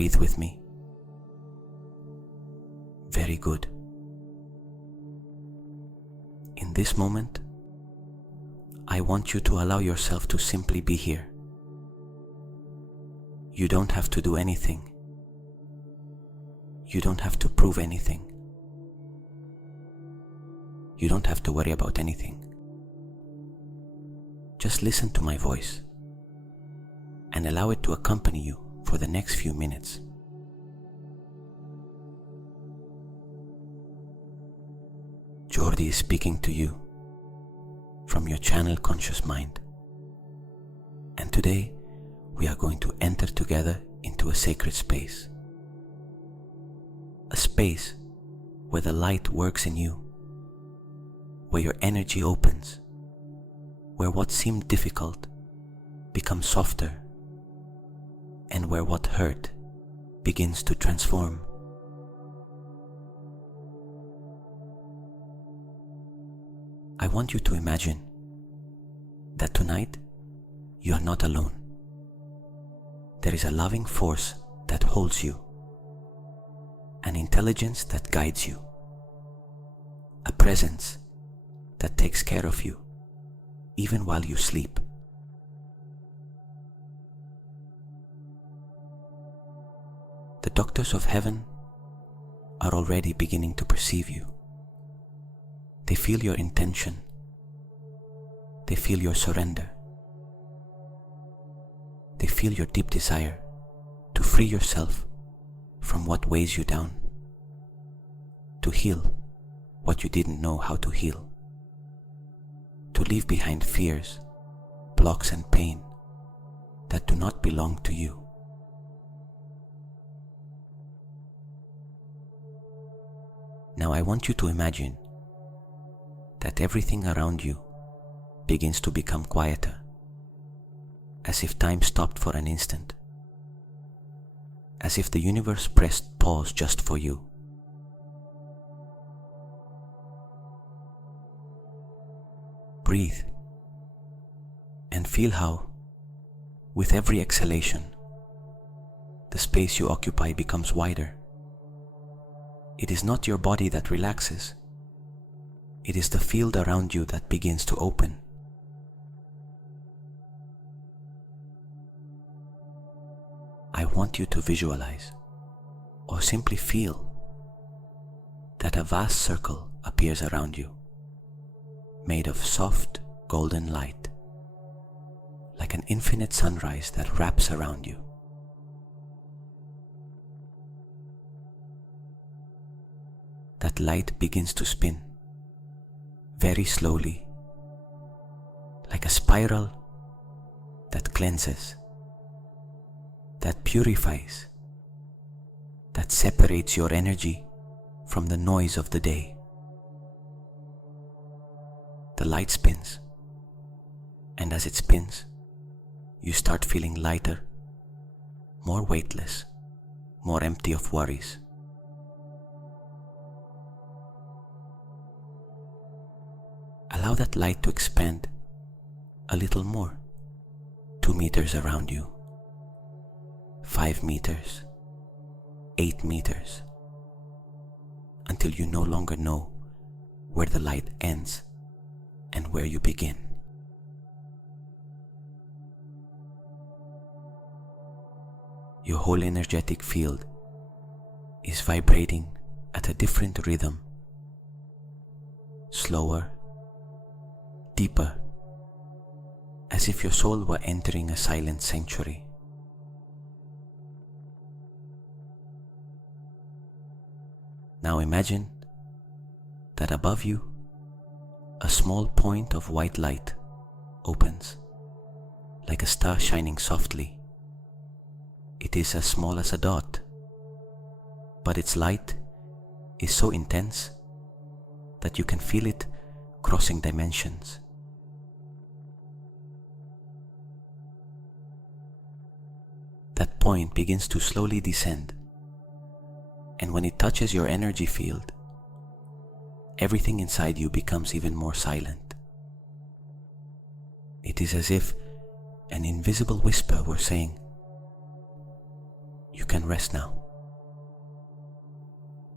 breathe with me? Very good. In this moment, I want you to allow yourself to simply be here. You don't have to do anything. You don't have to prove anything. You don't have to worry about anything. Just listen to my voice and allow it to accompany you for the next few minutes. Jordi is speaking to you from your channel conscious mind. And today we are going to enter together into a sacred space. A space where the light works in you, where your energy opens, where what seemed difficult becomes softer, and where what hurt begins to transform. I want you to imagine that tonight you are not alone. There is a loving force that holds you, an intelligence that guides you, a presence that takes care of you, even while you sleep. The doctors of heaven are already beginning to perceive you. They feel your intention. They feel your surrender. They feel your deep desire to free yourself from what weighs you down, to heal what you didn't know how to heal, to leave behind fears, blocks and pain that do not belong to you. Now I want you to imagine that everything around you begins to become quieter, as if time stopped for an instant, as if the universe pressed pause just for you. Breathe and feel how, with every exhalation, the space you occupy becomes wider. It is not your body that relaxes. It is the field around you that begins to open. I want you to visualize, or simply feel, that a vast circle appears around you, made of soft golden light, like an infinite sunrise that wraps around you. That light begins to spin, very slowly, like a spiral that cleanses, that purifies, that separates your energy from the noise of the day. The light spins, and as it spins, you start feeling lighter, more weightless, more empty of worries. Allow that light to expand a little more, 2 meters around you, 5 meters, 8 meters, until you no longer know where the light ends and where you begin. Your whole energetic field is vibrating at a different rhythm, slower, deeper, as if your soul were entering a silent sanctuary. Now imagine that above you, a small point of white light opens, like a star shining softly. It is as small as a dot, but its light is so intense that you can feel it crossing dimensions. That point begins to slowly descend, and when it touches your energy field, everything inside you becomes even more silent. It is as if an invisible whisper were saying, You can rest now.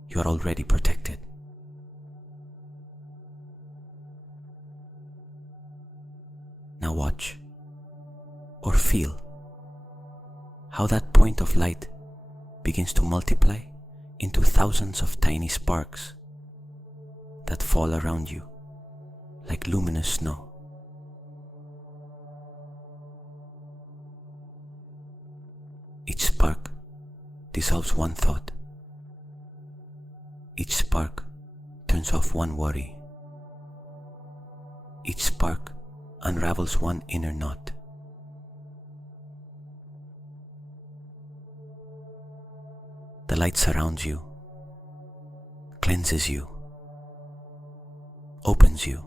You are already protected. Now watch or feel how that point of light begins to multiply into thousands of tiny sparks that fall around you like luminous snow. Each spark dissolves one thought. Each spark turns off one worry. Each spark unravels one inner knot. The light surrounds you, cleanses you, opens you,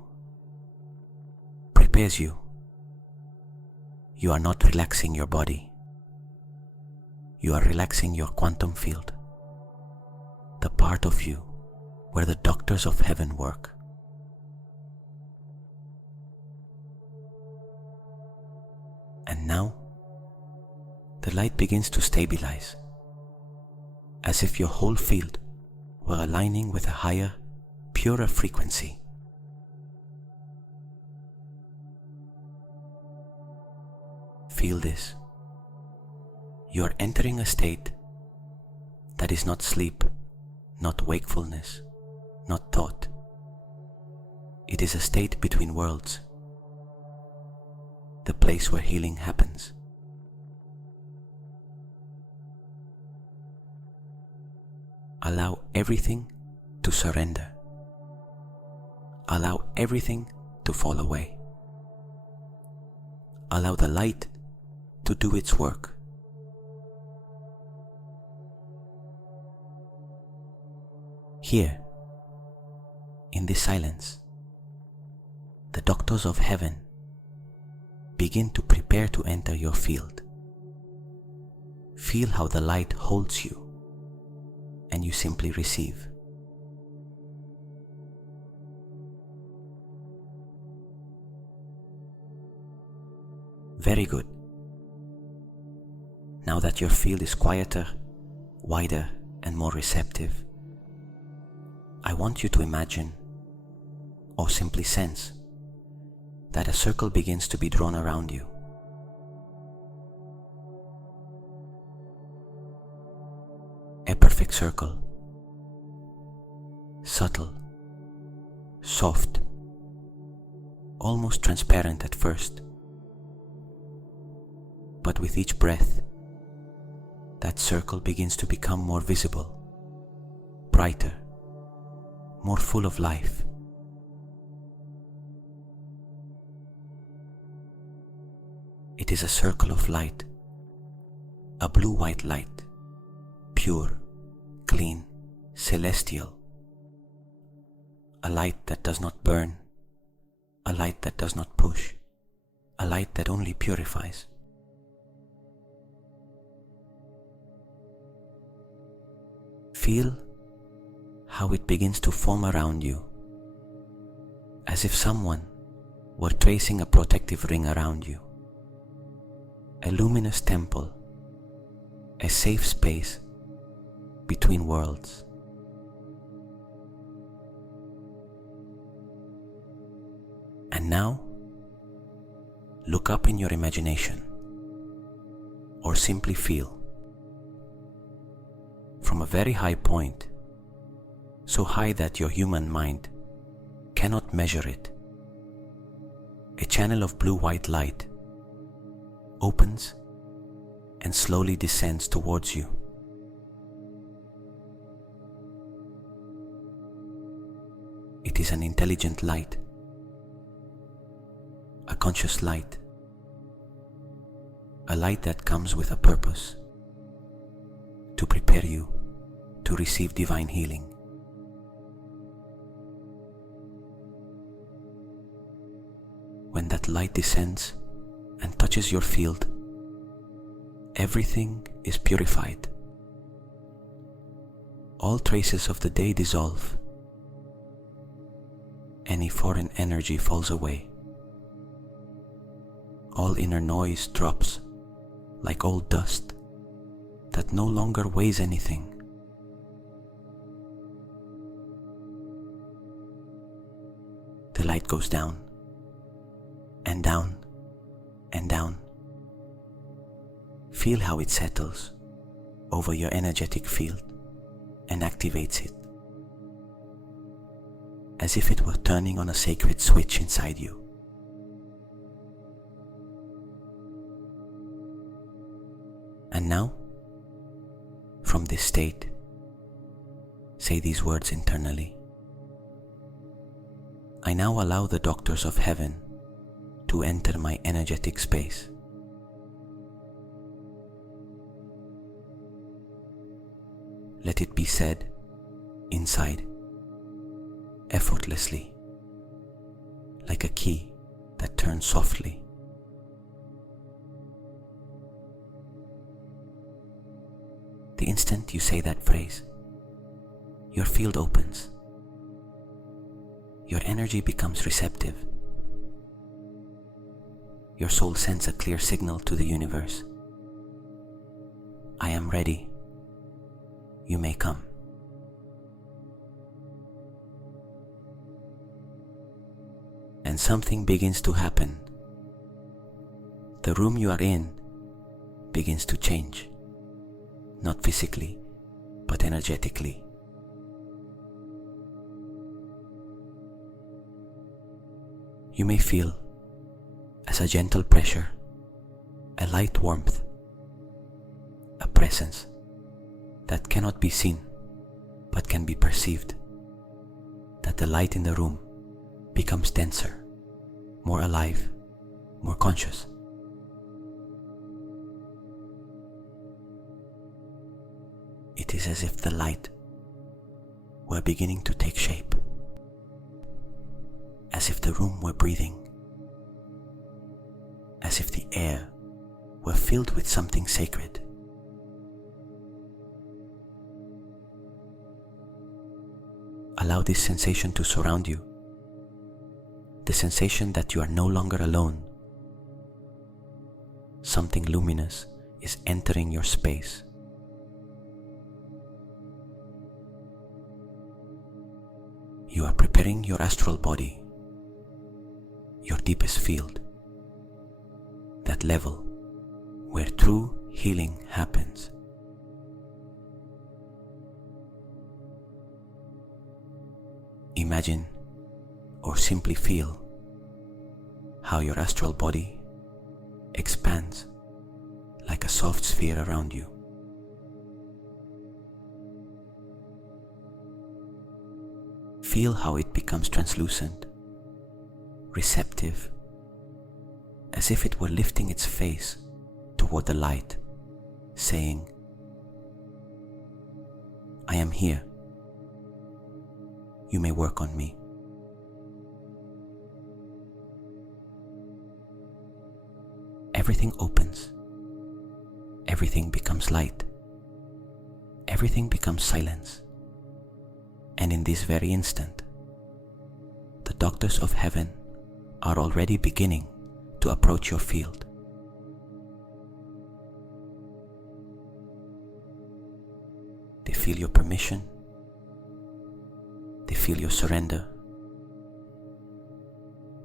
prepares you. You are not relaxing your body. You are relaxing your quantum field, the part of you where the doctors of heaven work. And now, the light begins to stabilize, as if your whole field were aligning with a higher, purer frequency. Feel this. You are entering a state that is not sleep, not wakefulness, not thought. It is a state between worlds, the place where healing happens. Allow everything to surrender. Allow everything to fall away. Allow the light to do its work. Here, in this silence, the doctors of heaven begin to prepare to enter your field. Feel how the light holds you, and you simply receive. Very good. Now that your field is quieter, wider, and more receptive, I want you to imagine, or simply sense, that a circle begins to be drawn around you. A perfect circle, subtle, soft, almost transparent at first. But with each breath, that circle begins to become more visible, brighter, more full of life. It is a circle of light, a blue-white light, pure, clean, celestial. A light that does not burn, a light that does not push, a light that only purifies. Feel how it begins to form around you, as if someone were tracing a protective ring around you. A luminous temple, a safe space between worlds. And now, look up in your imagination, or simply feel. From a very high point, so high that your human mind cannot measure it, a channel of blue-white light opens and slowly descends towards you. It is an intelligent light, a conscious light, a light that comes with a purpose, to prepare you to receive divine healing. When that light descends and touches your field, everything is purified. All traces of the day dissolve. Any foreign energy falls away. All inner noise drops like old dust that no longer weighs anything. The light goes down and down and down. Feel how it settles over your energetic field and activates it, as if it were turning on a sacred switch inside you. And now, from this state, say these words internally. I now allow the doctors of heaven to enter my energetic space. Let it be said inside, effortlessly, like a key that turns softly. The instant you say that phrase, your field opens. Your energy becomes receptive. Your soul sends a clear signal to the universe. I am ready. You may come. And something begins to happen. The room you are in begins to change, not physically, but energetically. You may feel as a gentle pressure, a light warmth, a presence that cannot be seen but can be perceived, that the light in the room becomes denser, more alive, more conscious. It is as if the light were beginning to take shape, as if the room were breathing, as if the air were filled with something sacred. Allow this sensation to surround you, the sensation that you are no longer alone. Something luminous is entering your space. You are preparing your astral body, your deepest field, that level where true healing happens. Imagine or simply feel how your astral body expands like a soft sphere around you. Feel how it becomes translucent, receptive, as if it were lifting its face toward the light, saying, I am here. You may work on me. Everything opens. Everything becomes light. Everything becomes silence. And in this very instant, the doctors of heaven are already beginning to approach your field. They feel your permission. They feel your surrender.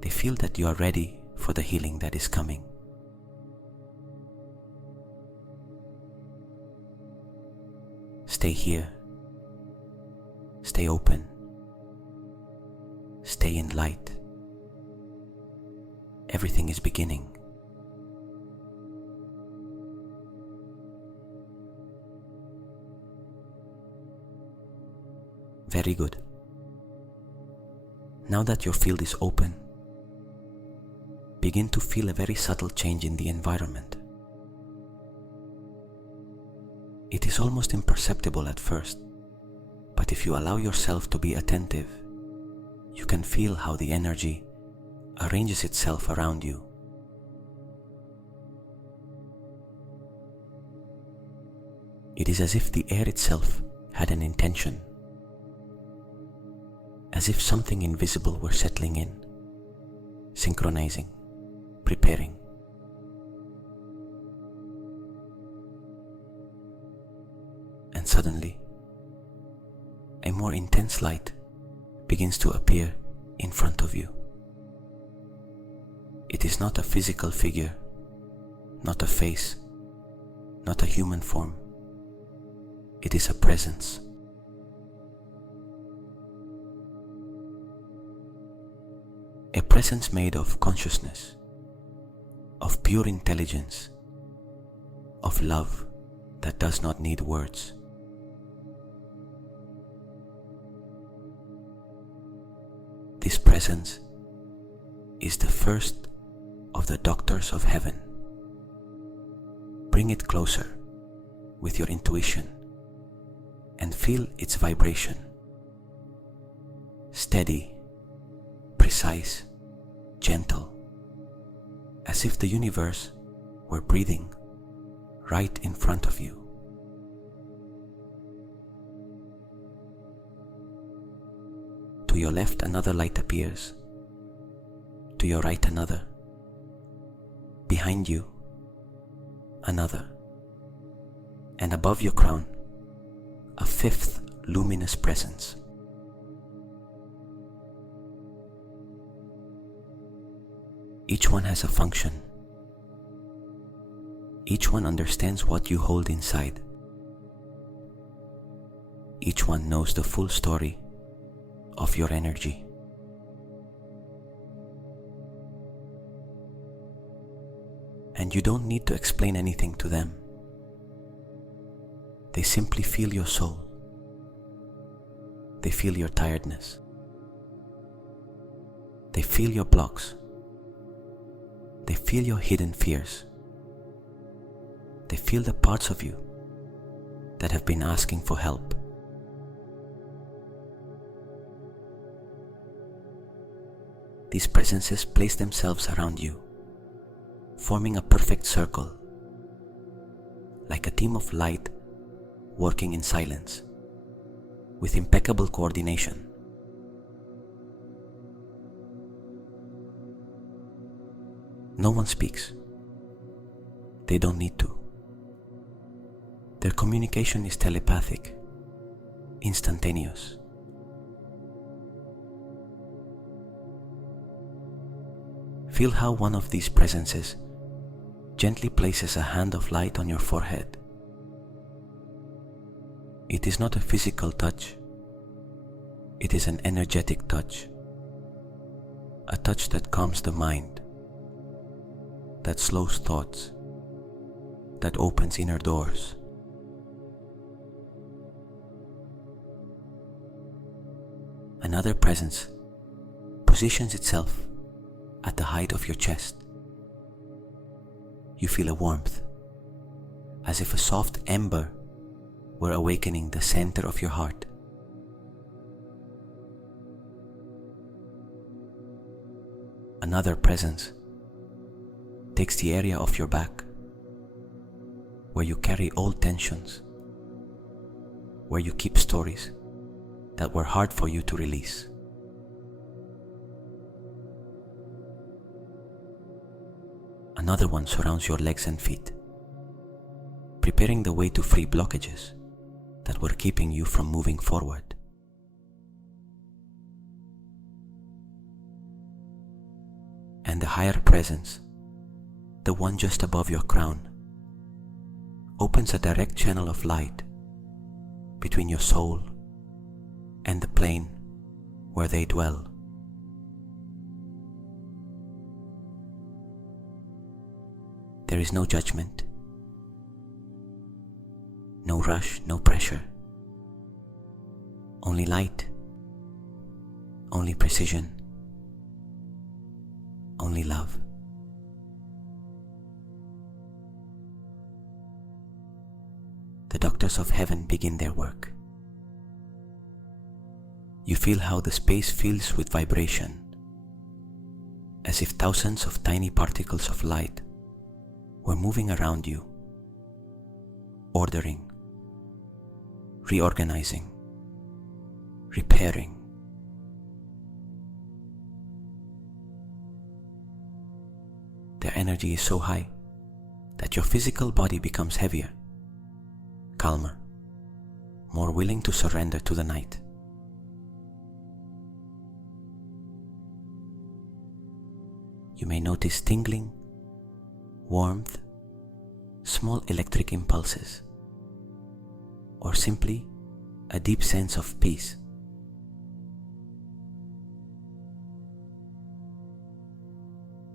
They feel that you are ready for the healing that is coming. Stay here. Stay open. Stay in light. Everything is beginning. Very good. Now that your field is open, begin to feel a very subtle change in the environment. It is almost imperceptible at first, but if you allow yourself to be attentive, you can feel how the energy arranges itself around you. It is as if the air itself had an intention, as if something invisible were settling in, synchronizing, preparing. and suddenly, a more intense light begins to appear in front of you. It is not a physical figure, not a face, not a human form. It is a presence. A presence made of consciousness, of pure intelligence, of love that does not need words. This presence is the first of the doctors of heaven. Bring it closer with your intuition and feel its vibration. Steady, precise, gentle, as if the universe were breathing right in front of you. To your left, another light appears. To your right, another. Behind you, another. And above your crown, a fifth luminous presence. Each one has a function. Each one understands what you hold inside. Each one knows the full story of your energy. And you don't need to explain anything to them. They simply feel your soul. They feel your tiredness. They feel your blocks. They feel your hidden fears. They feel the parts of you that have been asking for help. These presences place themselves around you, forming a perfect circle, like a team of light working in silence, with impeccable coordination. No one speaks. They don't need to. Their communication is telepathic, instantaneous. Feel how one of these presences gently places a hand of light on your forehead. It is not a physical touch. It is an energetic touch. A touch that calms the mind, that slows thoughts, that opens inner doors. Another presence positions itself at the height of your chest. You feel a warmth, as if a soft ember were awakening the center of your heart. Another presence takes the area of your back, where you carry old tensions, where you keep stories that were hard for you to release. Another one surrounds your legs and feet, preparing the way to free blockages that were keeping you from moving forward. And the higher presence, the one just above your crown, opens a direct channel of light between your soul and the plane where they dwell. There is no judgment, no rush, no pressure, only light, only precision, only love. The doctors of heaven begin their work. You feel how the space fills with vibration, as if thousands of tiny particles of light were moving around you, ordering, reorganizing, repairing. Their energy is so high that your physical body becomes heavier, calmer, more willing to surrender to the night. You may notice tingling, warmth, small electric impulses, or simply a deep sense of peace.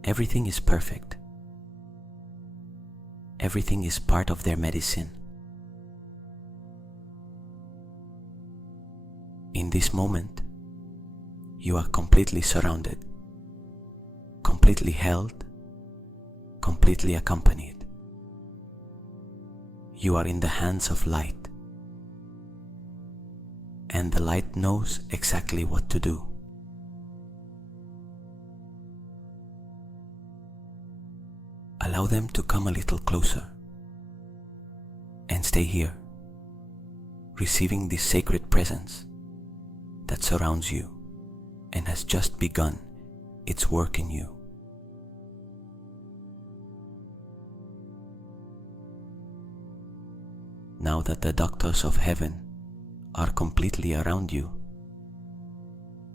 Everything is perfect. Everything is part of their medicine. In this moment, you are completely surrounded, completely held, completely accompanied. You are in the hands of light, and the light knows exactly what to do. Allow them to come a little closer and stay here, receiving this sacred presence that surrounds you and has just begun its work in you. Now that the doctors of heaven are completely around you,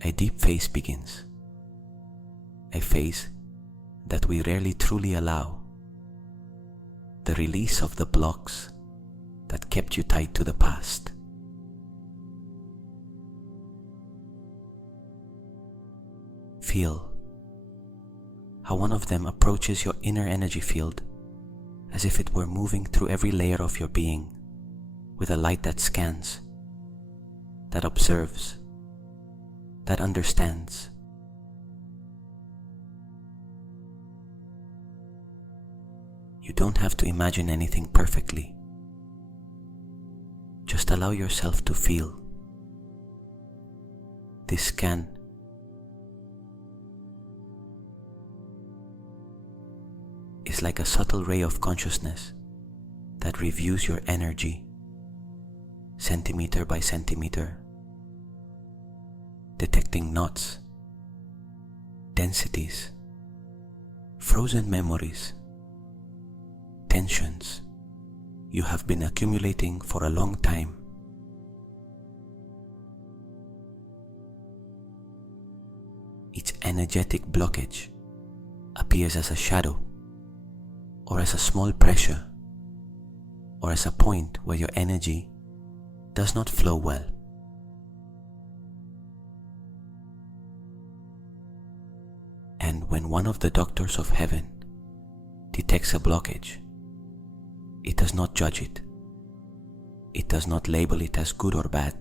a deep phase begins, a phase that we rarely truly allow, the release of the blocks that kept you tied to the past. Feel how one of them approaches your inner energy field as if it were moving through every layer of your being with a light that scans, that observes, that understands. You don't have to imagine anything perfectly. Just allow yourself to feel. This scan is like a subtle ray of consciousness that reviews your energy, centimeter by centimeter, detecting knots, densities, frozen memories, tensions you have been accumulating for a long time. Each energetic blockage appears as a shadow, or as a small pressure, or as a point where your energy does not flow well. And when one of the doctors of heaven detects a blockage, it does not judge it. It does not label it as good or bad.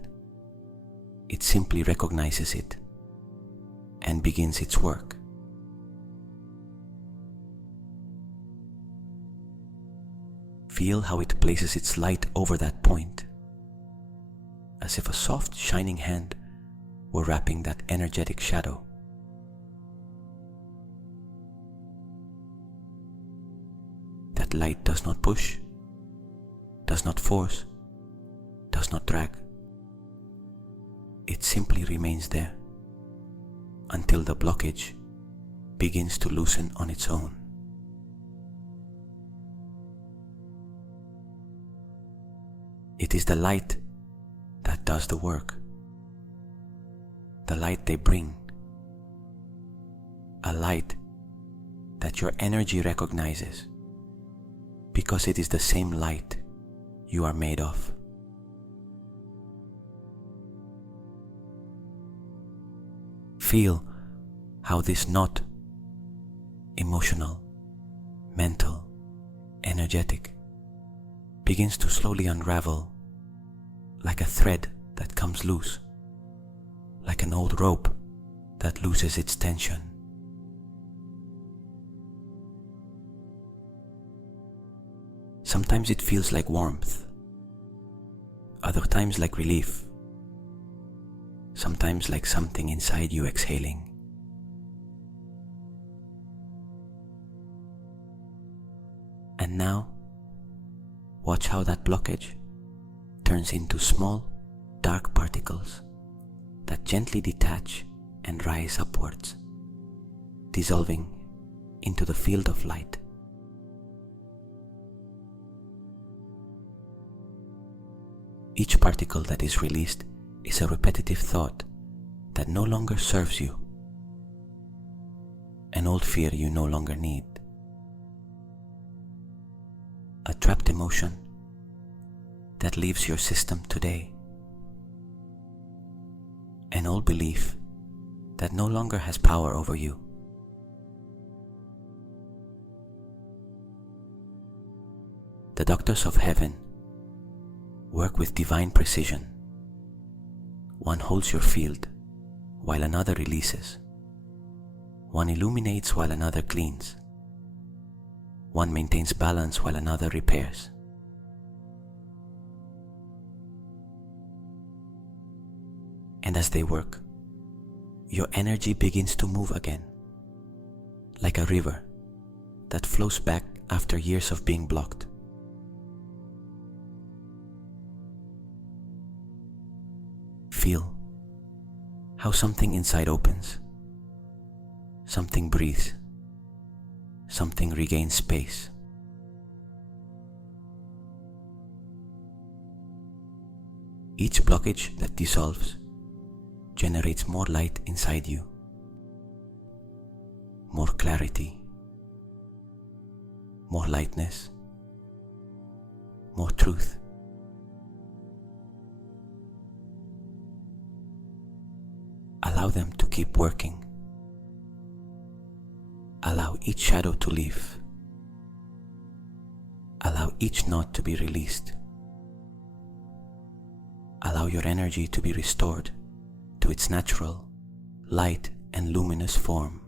It simply recognizes it and begins its work. Feel how it places its light over that point, as if a soft, shining hand were wrapping that energetic shadow. That light does not push, does not force, does not drag. It simply remains there until the blockage begins to loosen on its own. It is the light that does the work, the light they bring, a light that your energy recognizes, because it is the same light you are made of. Feel how this knot, emotional, mental, energetic, begins to slowly unravel like a thread that comes loose, like an old rope that loses its tension. Sometimes it feels like warmth, other times like relief, sometimes like something inside you exhaling. And now, watch how that blockage turns into small, dark particles that gently detach and rise upwards, dissolving into the field of light. Each particle that is released is a repetitive thought that no longer serves you, an old fear you no longer need, a trapped emotion that leaves your system today, an old belief that no longer has power over you. The doctors of heaven work with divine precision. One holds your field while another releases. One illuminates while another cleans. One maintains balance while another repairs. And as they work, your energy begins to move again, like a river that flows back after years of being blocked. Feel how something inside opens, something breathes, something regains space. Each blockage that dissolves generates more light inside you, more clarity, more lightness, more truth. Allow them to keep working. Allow each shadow to leave. Allow each knot to be released. Allow your energy to be restored to its natural, light and luminous form.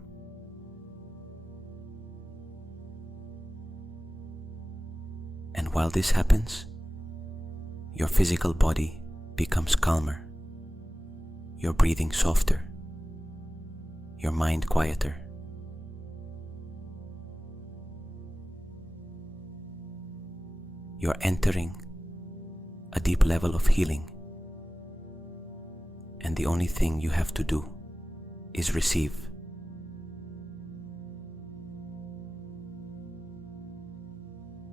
And while this happens, your physical body becomes calmer, your breathing softer, your mind quieter. You're entering a deep level of healing, and the only thing you have to do is receive.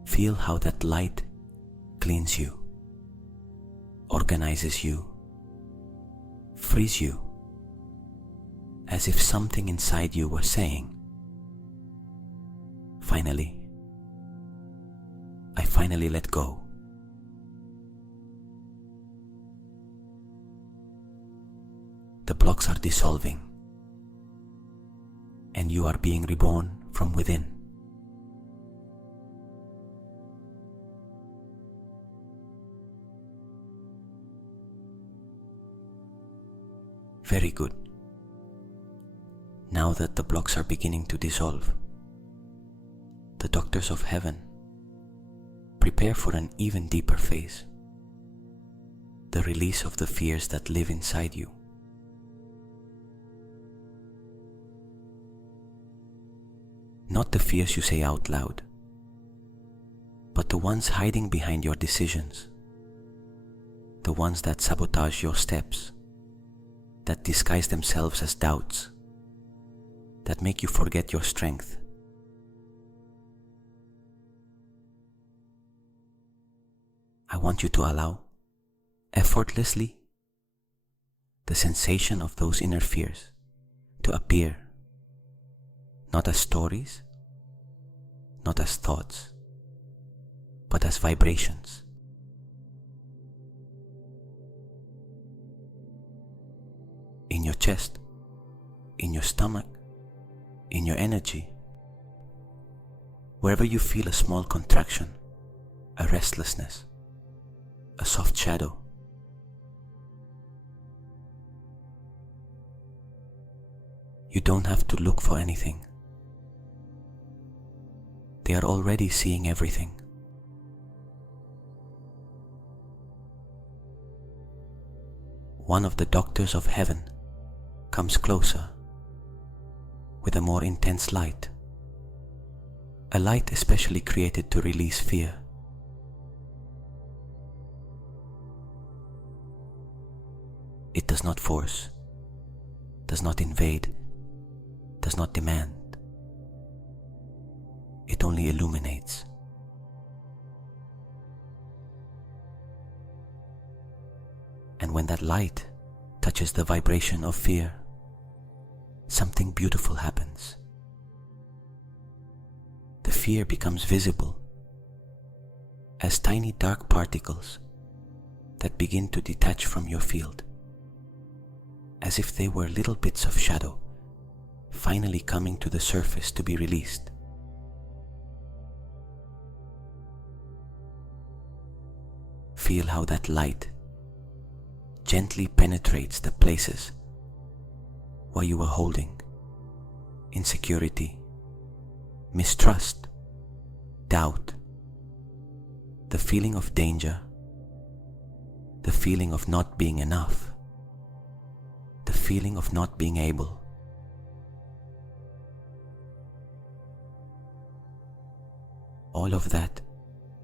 Feel how that light cleans you, organizes you, frees you, as if something inside you were saying, "Finally, I finally let go." The blocks are dissolving, and you are being reborn from within. Very good. Now that the blocks are beginning to dissolve, the doctors of heaven prepare for an even deeper phase, the release of the fears that live inside you. Not the fears you say out loud, but the ones hiding behind your decisions, the ones that sabotage your steps, that disguise themselves as doubts, that make you forget your strength. I want you to allow, effortlessly, the sensation of those inner fears to appear, not as stories, not as thoughts, but as vibrations. In your chest, in your stomach, in your energy, wherever you feel a small contraction, a restlessness, a soft shadow, you don't have to look for anything. They are already seeing everything. One of the doctors of heaven comes closer with a more intense light, a light especially created to release fear. It does not force, does not invade, does not demand. It only illuminates. when that light touches the vibration of fear, something beautiful happens. The fear becomes visible as tiny dark particles that begin to detach from your field, as if they were little bits of shadow finally coming to the surface to be released. Feel how that light gently penetrates the places where you were holding insecurity, mistrust, doubt, the feeling of danger, the feeling of not being enough, the feeling of not being able. All of that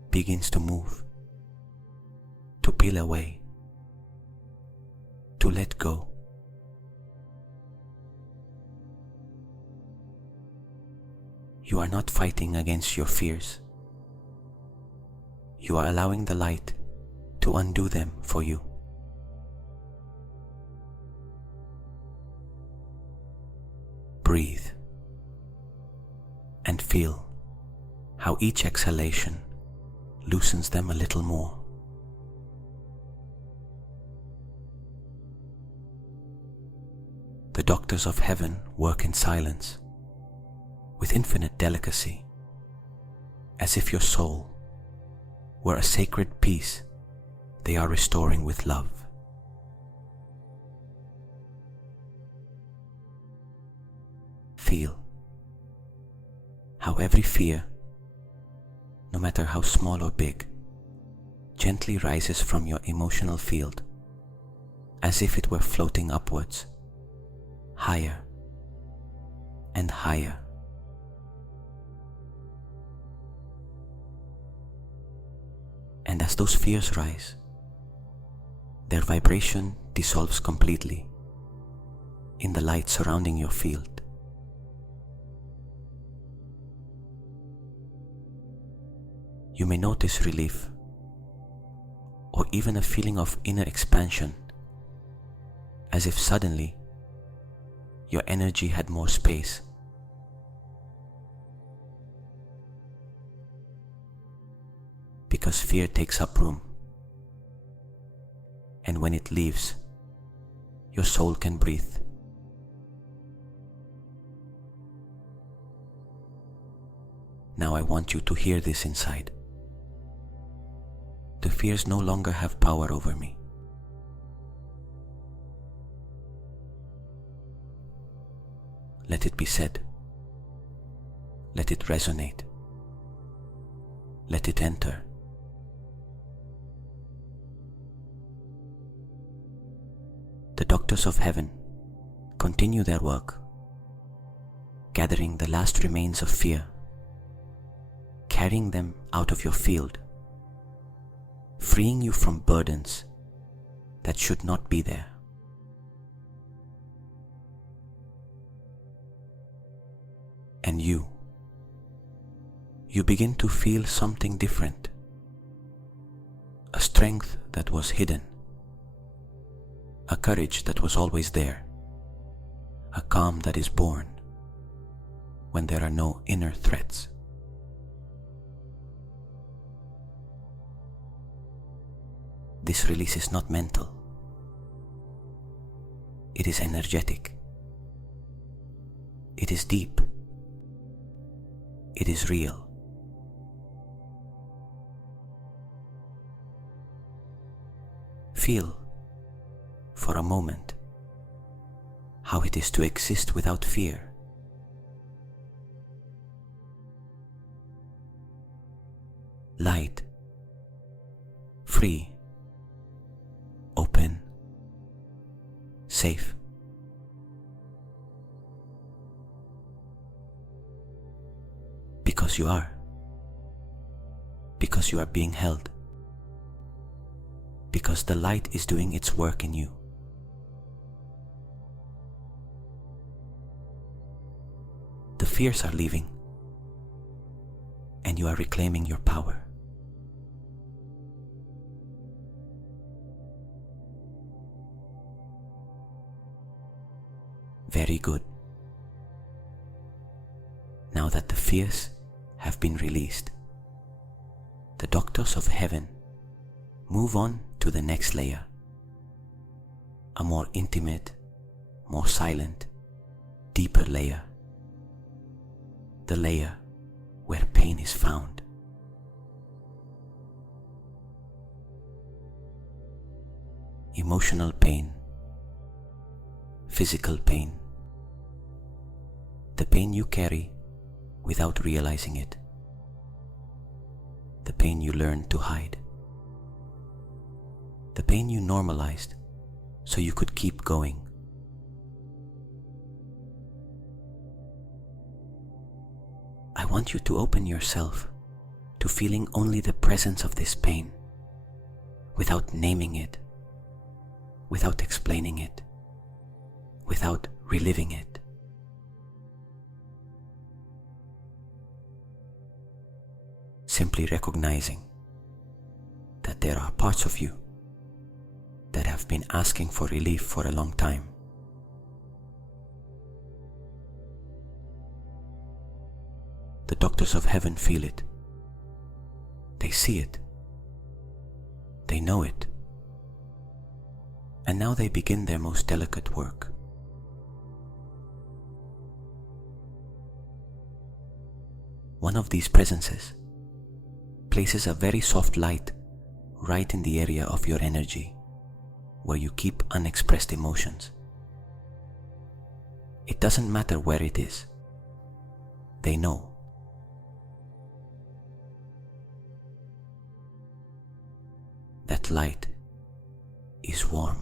begins to move, to peel away, to let go. You are not fighting against your fears. You are allowing the light to undo them for you. Breathe and feel how each exhalation loosens them a little more. The doctors of heaven work in silence, with infinite delicacy, as if your soul were a sacred piece they are restoring with love. Feel how every fear, no matter how small or big, gently rises from your emotional field, as if it were floating upwards, higher and higher. And as those fears rise, their vibration dissolves completely in the light surrounding your field. You may notice relief or even a feeling of inner expansion, as if suddenly your energy had more space. Because fear takes up room, and when it leaves, your soul can breathe. Now I want you to hear this inside. The fears no longer have power over me. Let it be said. Let it resonate. Let it enter. The doctors of heaven continue their work, gathering the last remains of fear, carrying them out of your field, freeing you from burdens that should not be there. And you begin to feel something different, a strength that was hidden, a courage that was always there, a calm that is born when there are no inner threats. This release is not mental. It is energetic. It is deep. It is real. Feel for a moment how it is to exist without fear. Light, free, open, safe. Because you are. Because you are being held. Because the light is doing its work in you. The fears are leaving, and you are reclaiming your power. Very good. Now that the fears have been released, the doctors of heaven move on to the next layer, a more intimate, more silent, deeper layer, the layer where pain is found. Emotional pain, physical pain, the pain you carry without realizing it, the pain you learned to hide, the pain you normalized so you could keep going. I want you to open yourself to feeling only the presence of this pain, without naming it, without explaining it, without reliving it. Simply recognizing that there are parts of you that have been asking for relief for a long time. The doctors of heaven feel it. They see it. They know it. And now they begin their most delicate work. One of these presences places a very soft light right in the area of your energy where you keep unexpressed emotions. It doesn't matter where it is. They know. That light is warm,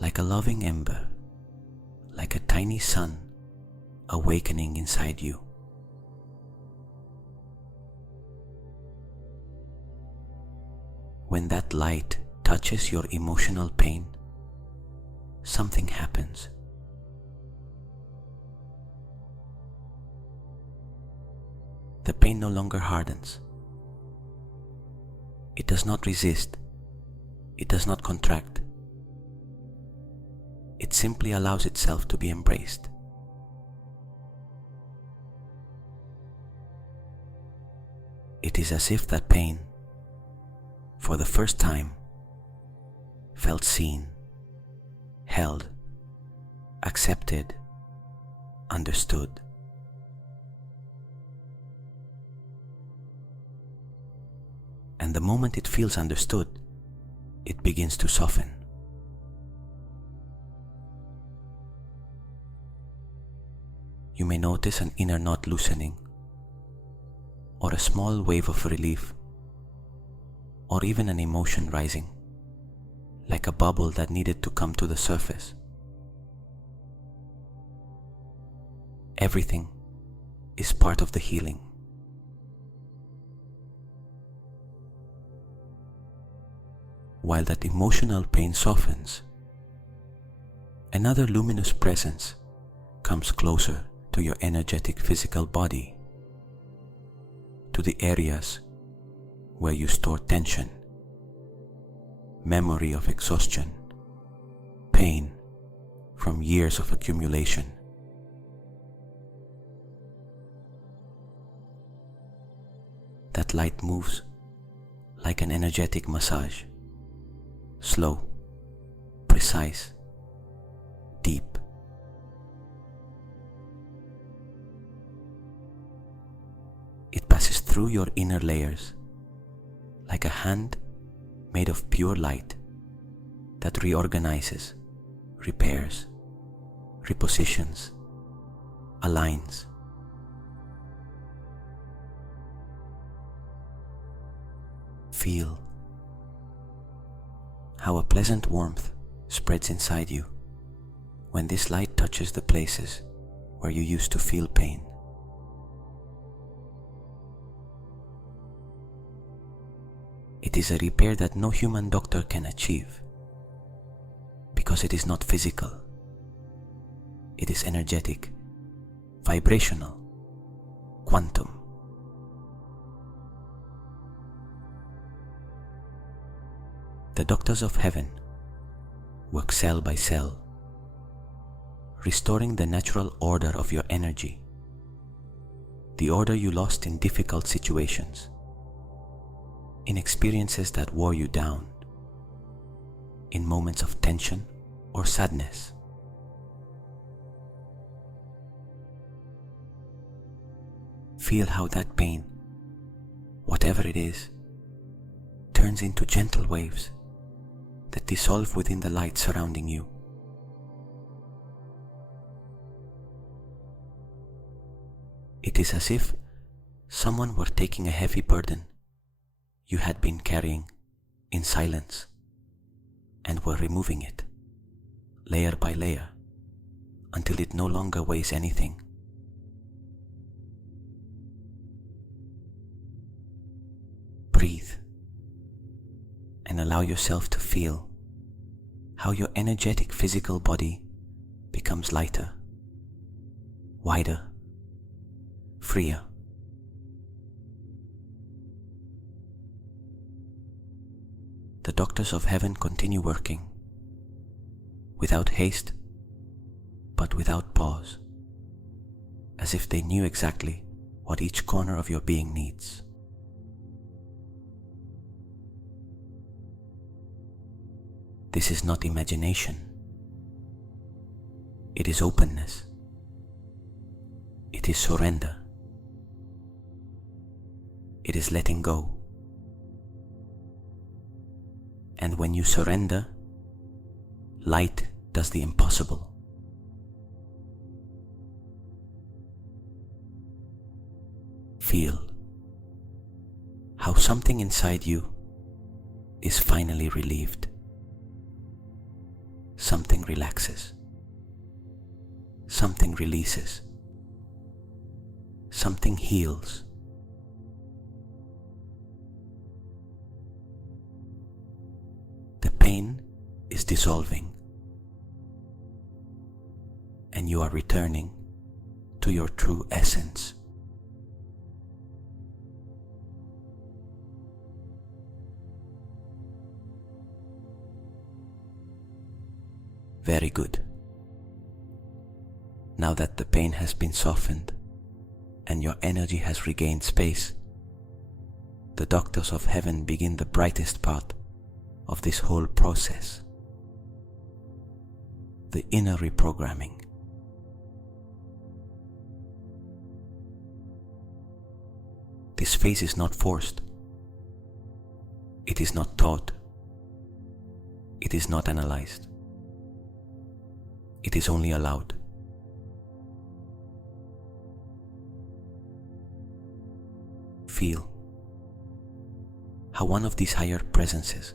like a loving ember, like a tiny sun awakening inside you. When that light touches your emotional pain, something happens. The pain no longer hardens. It does not resist. It does not contract. It simply allows itself to be embraced. It is as if that pain, for the first time, felt seen, held, accepted, understood. And the moment it feels understood, it begins to soften. You may notice an inner knot loosening, or a small wave of relief, or even an emotion rising, like a bubble that needed to come to the surface. Everything is part of the healing. While that emotional pain softens, another luminous presence comes closer to your energetic physical body, to the areas where you store tension, memory of exhaustion, pain from years of accumulation. That light moves like an energetic massage. Slow, precise, deep. It passes through your inner layers like a hand made of pure light that reorganizes, repairs, repositions, aligns. Feel how a pleasant warmth spreads inside you when this light touches the places where you used to feel pain. It is a repair that no human doctor can achieve, because it is not physical. It is energetic, vibrational, quantum. The doctors of heaven work cell by cell, restoring the natural order of your energy, the order you lost in difficult situations, in experiences that wore you down, in moments of tension or sadness. Feel how that pain, whatever it is, turns into gentle waves that dissolve within the light surrounding you. It is as if someone were taking a heavy burden you had been carrying in silence and were removing it, layer by layer, until it no longer weighs anything. Breathe and allow yourself to feel how your energetic physical body becomes lighter, wider, freer. The doctors of heaven continue working, without haste, but without pause, as if they knew exactly what each corner of your being needs. This is not imagination. It is openness. It is surrender. It is letting go. And when you surrender, light does the impossible. Feel how something inside you is finally relieved. Something relaxes. Something releases. Something heals. The pain is dissolving, and you are returning to your true essence. Very good. Now that the pain has been softened and your energy has regained space, the doctors of heaven begin the brightest part of this whole process, the inner reprogramming. This phase is not forced. It is not taught. It is not analyzed. It is only allowed. Feel how one of these higher presences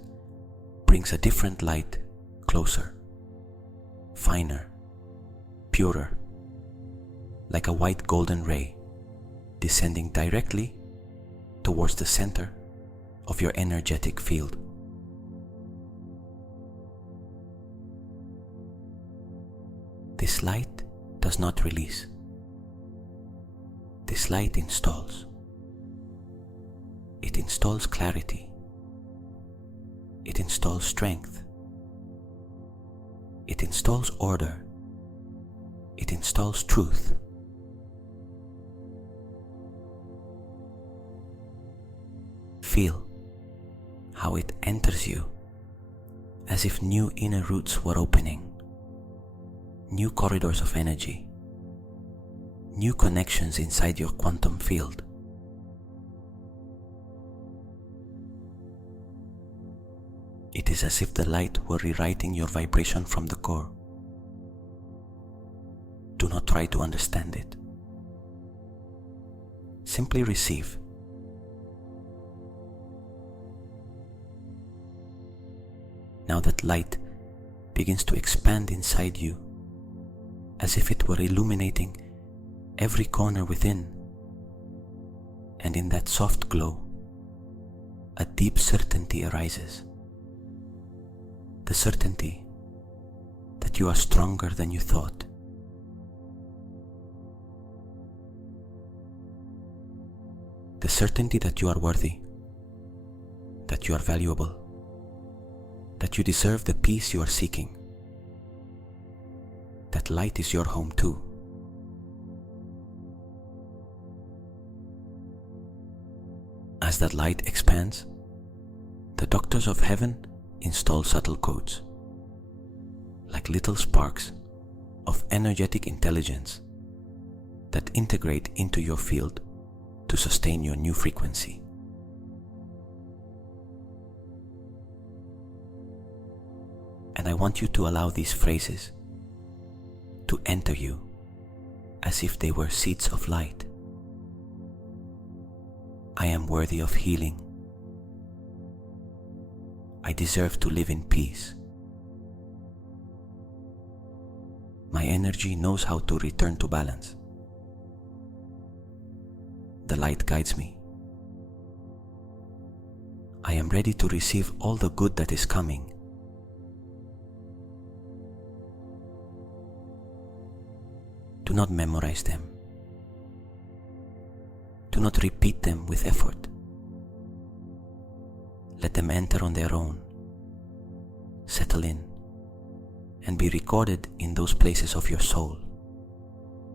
brings a different light closer, finer, purer, like a white golden ray descending directly towards the center of your energetic field. This light does not release. This light installs. It installs clarity. It installs strength. It installs order. It installs truth. Feel how it enters you as if new inner roots were opening. New corridors of energy, new connections inside your quantum field. It is as if the light were rewriting your vibration from the core. Do not try to understand it. Simply receive. Now that light begins to expand inside you, as if it were illuminating every corner within, and in that soft glow, a deep certainty arises. The certainty that you are stronger than you thought. The certainty that you are worthy, that you are valuable, that you deserve the peace you are seeking, that light is your home too. As that light expands, the doctors of heaven install subtle codes, like little sparks of energetic intelligence that integrate into your field to sustain your new frequency. And I want you to allow these phrases to enter you as if they were seeds of light. I am worthy of healing. I deserve to live in peace. My energy knows how to return to balance. The light guides me. I am ready to receive all the good that is coming. Do not memorize them. Do not repeat them with effort. Let them enter on their own, settle in, and be recorded in those places of your soul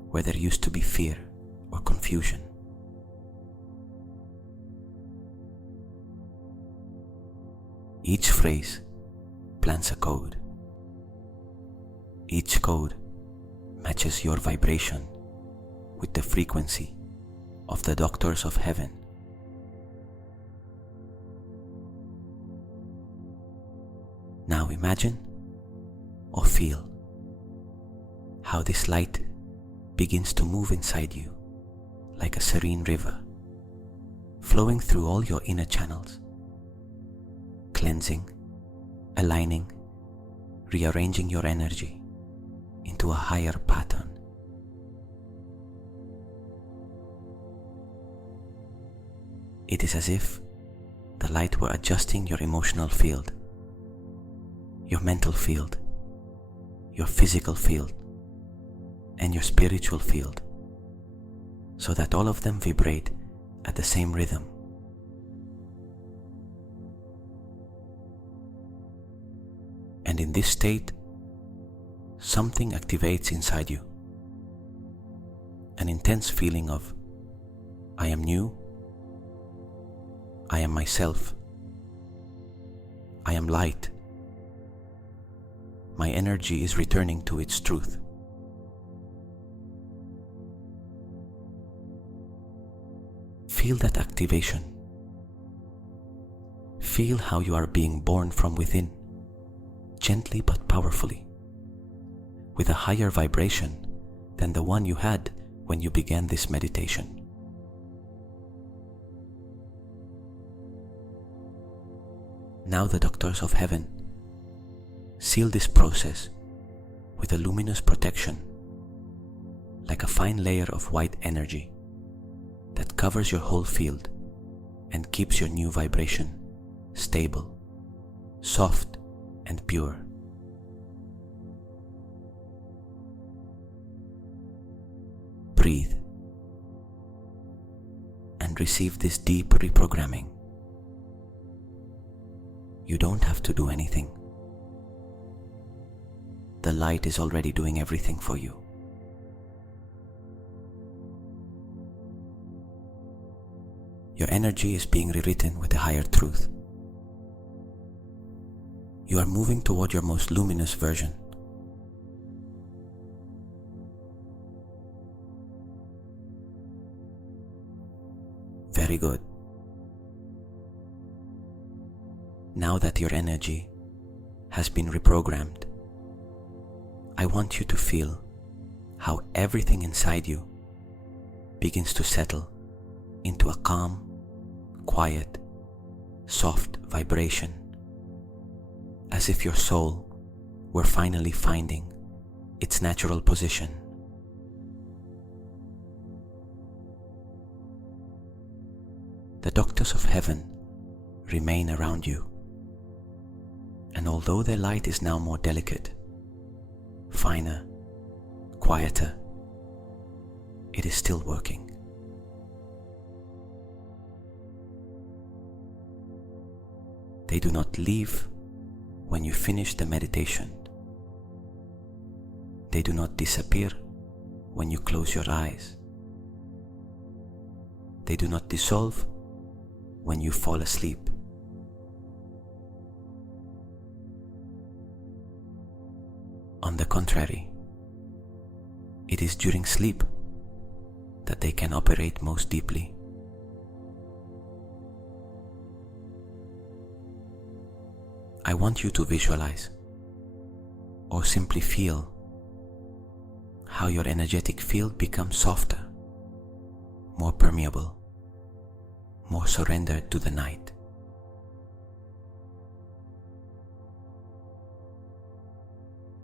where there used to be fear or confusion. Each phrase plants a code. Each code matches your vibration with the frequency of the doctors of heaven. Now imagine or feel how this light begins to move inside you like a serene river, flowing through all your inner channels, cleansing, aligning, rearranging your energy into a higher pattern. It is as if the light were adjusting your emotional field, your mental field, your physical field, and your spiritual field, so that all of them vibrate at the same rhythm. And in this state, something activates inside you. An intense feeling of, I am new, I am myself, I am light, my energy is returning to its truth. Feel that activation. Feel how you are being born from within, gently but powerfully, with a higher vibration than the one you had when you began this meditation. Now the doctors of heaven seal this process with a luminous protection, like a fine layer of white energy that covers your whole field and keeps your new vibration stable, soft, and pure. Breathe and receive this deep reprogramming. You don't have to do anything. The light is already doing everything for you. Your energy is being rewritten with a higher truth. You are moving toward your most luminous version. Very good. Now that your energy has been reprogrammed, I want you to feel how everything inside you begins to settle into a calm, quiet, soft vibration, as if your soul were finally finding its natural position. The doctors of heaven remain around you, and although their light is now more delicate, finer, quieter, it is still working. They do not leave when you finish the meditation, They do not disappear when you close your eyes. They do not dissolve when you fall asleep. On the contrary, it is during sleep that they can operate most deeply. I want you to visualize or simply feel how your energetic field becomes softer, more permeable, more surrendered to the night.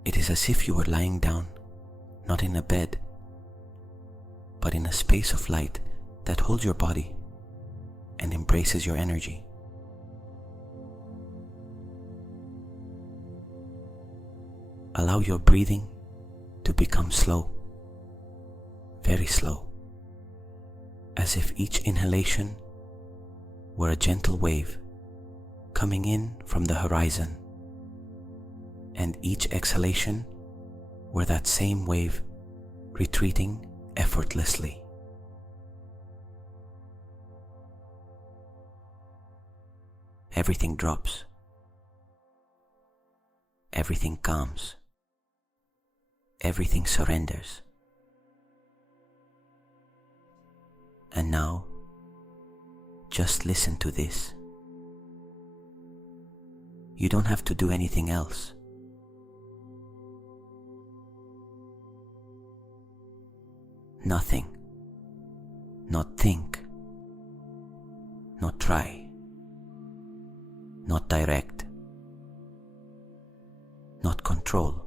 It is as if you were lying down, not in a bed, but in a space of light that holds your body and embraces your energy. Allow your breathing to become slow, very slow, as if each inhalation were a gentle wave coming in from the horizon, and each exhalation were that same wave retreating effortlessly. Everything drops. Everything calms. Everything surrenders. And now, just listen to this. You don't have to do anything else. Nothing. Not think. Not try. Not direct. Not control.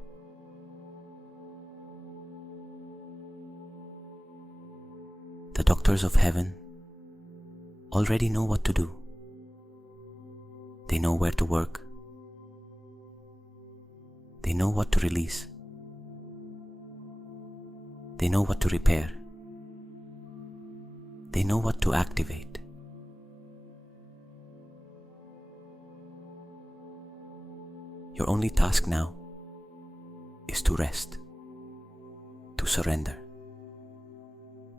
The doctors of heaven already know what to do. They know where to work. They know what to release. They know what to repair. They know what to activate. Your only task now is to rest, to surrender,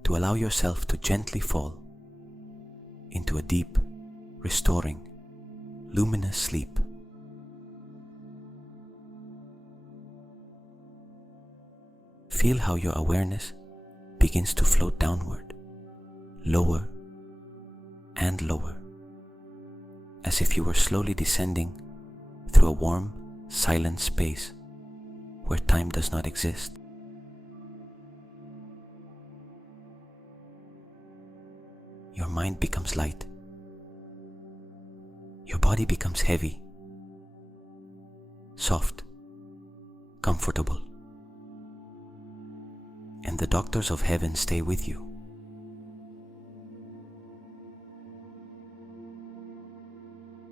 to allow yourself to gently fall into a deep, restoring, luminous sleep. Feel how your awareness begins to float downward, lower and lower, as if you were slowly descending through a warm, silent space where time does not exist. Your mind becomes light. Your body becomes heavy, soft, comfortable. And the doctors of heaven stay with you.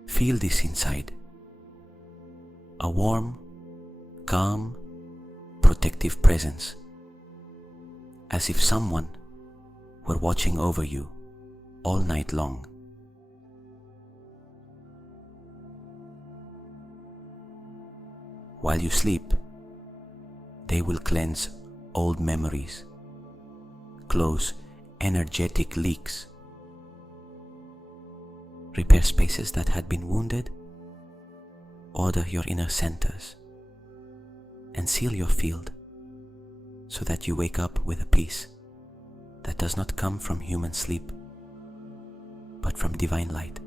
Feel this inside. A warm, calm, protective presence, as if someone were watching over you all night long. While you sleep, they will cleanse old memories, close energetic leaks, repair spaces that had been wounded, order your inner centers, and seal your field so that you wake up with a peace that does not come from human sleep, but from divine light.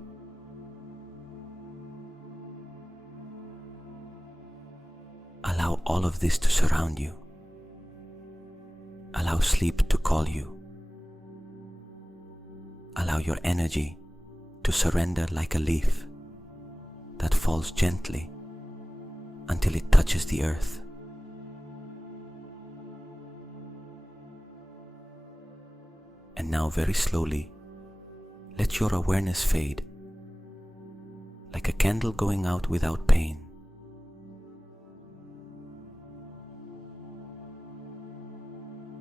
Allow all of this to surround you. Allow sleep to call you. Allow your energy to surrender like a leaf that falls gently until it touches the earth. And now very slowly, let your awareness fade like a candle going out without pain.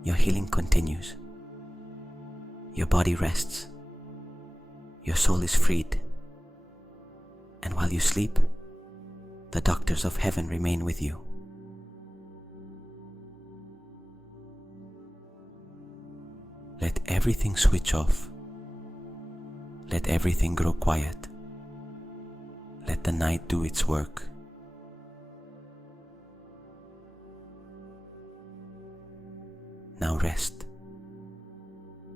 Your healing continues. Your body rests. Your soul is freed. And while you sleep, the doctors of heaven remain with you. Let everything switch off. Let everything grow quiet. Let the night do its work. Now rest.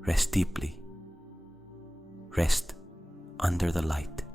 Rest deeply. Rest under the light.